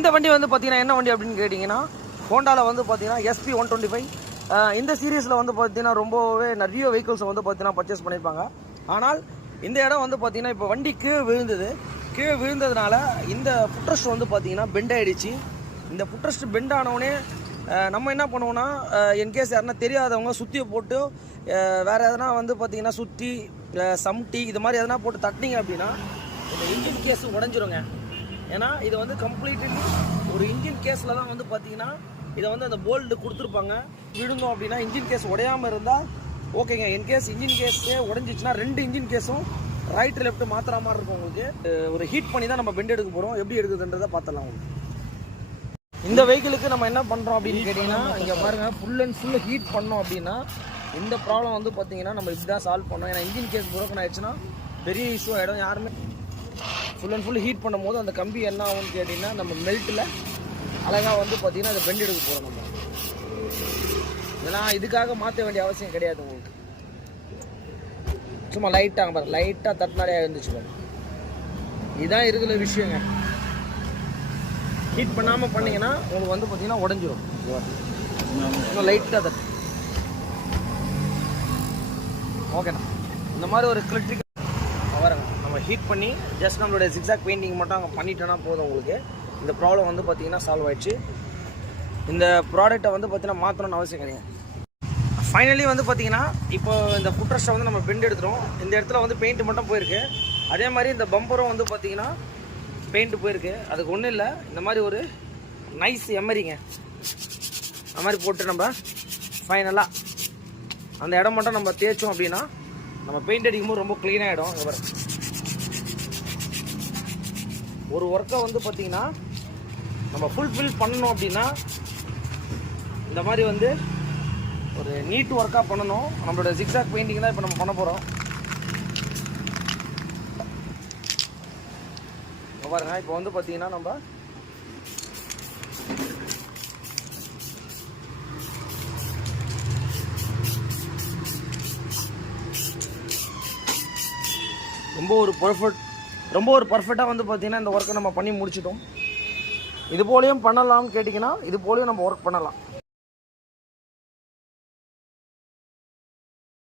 இந்த வண்டி வந்து பார்த்தீங்கன்னா என்ன வண்டி அப்படின்னு கேட்டிங்கன்னா ஹோண்டாவில் வந்து பார்த்தீங்கன்னா SP 125. இந்த சீரீஸில் வந்து பார்த்தீங்கன்னா ரொம்பவே நிறைய வெஹிக்கிள்ஸை வந்து பார்த்தீங்கன்னா பர்ச்சேஸ் பண்ணியிருப்பாங்க. ஆனால் இந்த இடம் வந்து பார்த்தீங்கன்னா இப்போ வண்டி கீழே விழுந்ததுனால இந்த ஃபுட்ரெஸ்ட் வந்து பார்த்தீங்கன்னா பெண்ட் ஆகிடுச்சு. இந்த ஃபுட்ரெஸ்ட் பெண்ட் ஆனவுடனே நம்ம என்ன பண்ணுவோம்னா இன்கேஸ் யாருன்னா தெரியாதவங்க சுற்றியை போட்டு வேறு எதனா வந்து பார்த்தீங்கன்னா சுற்றி சம்டி இது மாதிரி எதனா போட்டு தட்டினீங்க அப்படின்னா இந்த இன்ஜின் கேஸ் உடஞ்சிருங்க. ஏன்னா இது வந்து கம்ப்ளீட்லி ஒரு இன்ஜின் கேஸில் தான் வந்து பார்த்தீங்கன்னா இதை வந்து அந்த போல்டு கொடுத்துருப்பாங்க. விழுந்தோம் அப்படின்னா இன்ஜின் கேஸ் உடையாமல் இருந்தால் ஓகேங்க. இன்கேஸ் இன்ஜின் கேஸே உடஞ்சிச்சுன்னா 2 இன்ஜின் கேஸும் ரைட் லெஃப்ட் மாத்திர மாதிரி இருக்கும். உங்களுக்கு ஒரு ஹீட் பண்ணி தான் நம்ம பெண்ட் எடுக்க போகிறோம். எப்படி எடுக்குதுன்றதை பார்த்துடலாம். உங்களுக்கு இந்த வெஹிக்கிளுக்கு நம்ம என்ன பண்ணுறோம் அப்படின்னு கேட்டிங்கன்னா இங்கே பாருங்கள், ஃபுல் அண்ட் ஃபுல் ஹீட் பண்ணோம் அப்படின்னா இந்த ப்ராப்ளம் வந்து பார்த்தீங்கன்னா நம்ம இப்படி தான் சால்வ் பண்ணோம். ஏன்னா இன்ஜின் கேஸ் புரோக்கன் ஆகிடுச்சுன்னா பெரிய இஷ்யூ ஆகிடும். யாருமே ஃபுல் அண்ட் ஃபுல் ஹீட் பண்ணும் போது அந்த கம்பி என்ன ஆகும்னு கேட்டிங்கன்னா நம்ம மெல்ட்டில் அழகாக வந்து பார்த்தீங்கன்னா அதை பெண்ட் எடுக்க போகிறோம். நம்ம இதெல்லாம் இதுக்காக மாற்ற வேண்டிய அவசியம் கிடையாது. உங்களுக்கு சும்மா லைட்டாக தட்டினாலே இருந்துச்சு பாருங்க. இதுதான் இருக்கிற விஷயங்க. ஹீட் பண்ணாமல் பண்ணிங்கன்னா உங்களுக்கு வந்து பார்த்தீங்கன்னா உடஞ்சிரும். இன்னும் லைட்டாக தட்டு ஓகேண்ணா. இந்த மாதிரி ஒரு எலக்ட்ரிக் வரங்க நம்ம ஹீட் பண்ணி ஜஸ்ட் நம்மளுடைய ஜிக்ஸாக் பெயிண்டிங் மட்டும் அங்கே பண்ணிட்டோன்னா போதும். உங்களுக்கு இந்த ப்ராப்ளம் வந்து பார்த்தீங்கன்னா சால்வ் ஆயிடுச்சு. இந்த ப்ராடக்ட்டை வந்து பார்த்தீங்கன்னா மாற்றணும்னு அவசியம் கிடையாது. ஃபைனலி வந்து பார்த்தீங்கன்னா இப்போ இந்த ஃபுட்ரெஸ்ட்டை வந்து நம்ம பெண்ட் எடுத்துகிறோம். இந்த இடத்துல வந்து பெயிண்ட் மட்டும் போயிருக்கு. அதே மாதிரி இந்த பம்பரும் வந்து பார்த்தீங்கன்னா பெயிண்ட் போயிருக்கு. அதுக்கு ஒன்றும் இல்லை, இந்த மாதிரி ஒரு நைஸ் எம்மரிங்க அந்த மாதிரி போட்டு நம்ம ஃபைனலாக அந்த இடம் மட்டும் நம்ம தேய்ச்சோம் அப்படின்னா நம்ம பெயிண்ட் அடிக்கும்போது ரொம்ப க்ளீனாக ஆகிடும். ஒரு ஒர்க்கை வந்து பார்த்தீங்கன்னா நம்ம ஃபுல்ஃபில் பண்ணணும் அப்படின்னா இந்த மாதிரி வந்து ஒரு நீட் ஒர்க்காக பண்ணணும். நம்மளோட ஜிக்ஸாக் பெயிண்டிங் தான் இப்போ நம்ம பண்ண போகிறோம். பாருங்க, இப்போ வந்து பார்த்தீங்கன்னா நம்ம ரொம்ப ஒரு பர்ஃபெக்டாக வந்து பார்த்தீங்கன்னா இந்த ஒர்க்கை நம்ம பண்ணி முடிச்சிட்டோம். இது போலையும் பண்ணலாம்னு கேட்டிங்கன்னா இது போலையும் நம்ம ஒர்க் பண்ணலாம்.